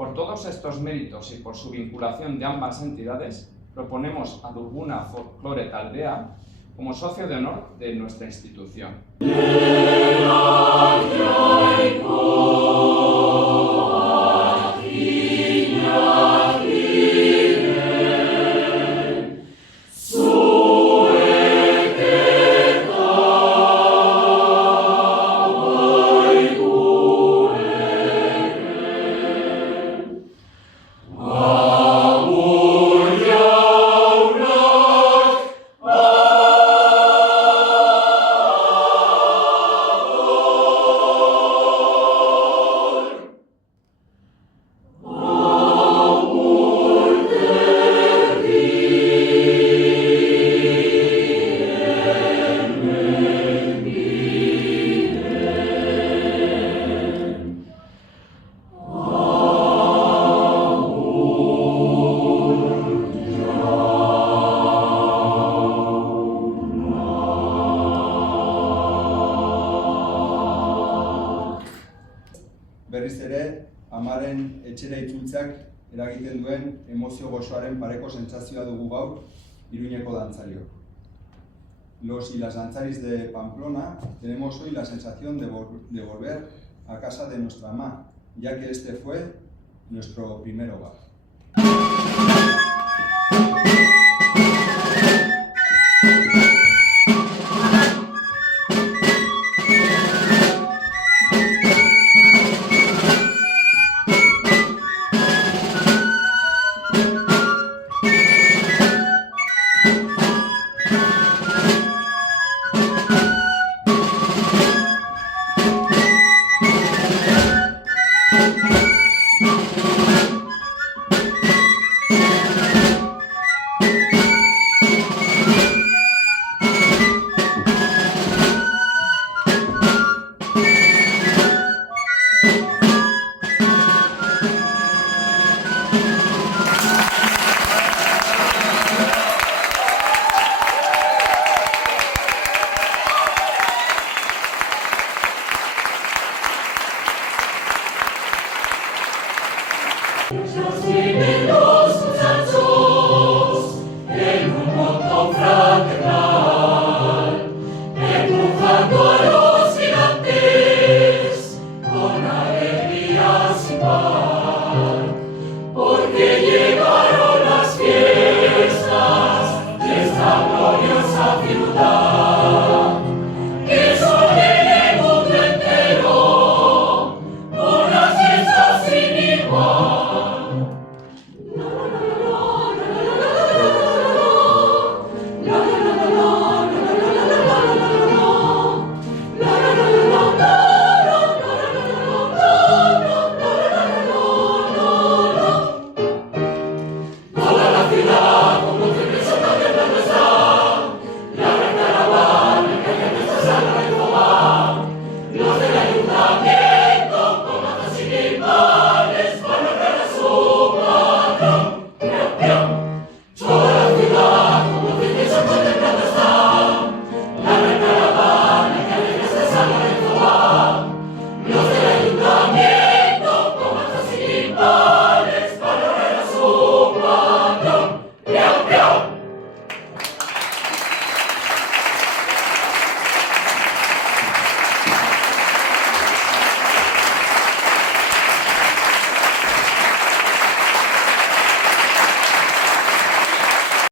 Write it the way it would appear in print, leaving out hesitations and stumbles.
Por todos estos méritos y por su vinculación de ambas entidades, proponemos a Dulguna Folklore Taldea como socio de honor de nuestra institución. Berriz ere, amaren etxera itzultzeak eragiten duen emozio gozoaren pareko sentsazioa dugu gaur Iruñeko dantzariok. Los y las danzaris de Pamplona tenemos hoy la sensación de volver a casa de nuestra mamá, ya que este fue nuestro primer hogar. Con alegría sin par.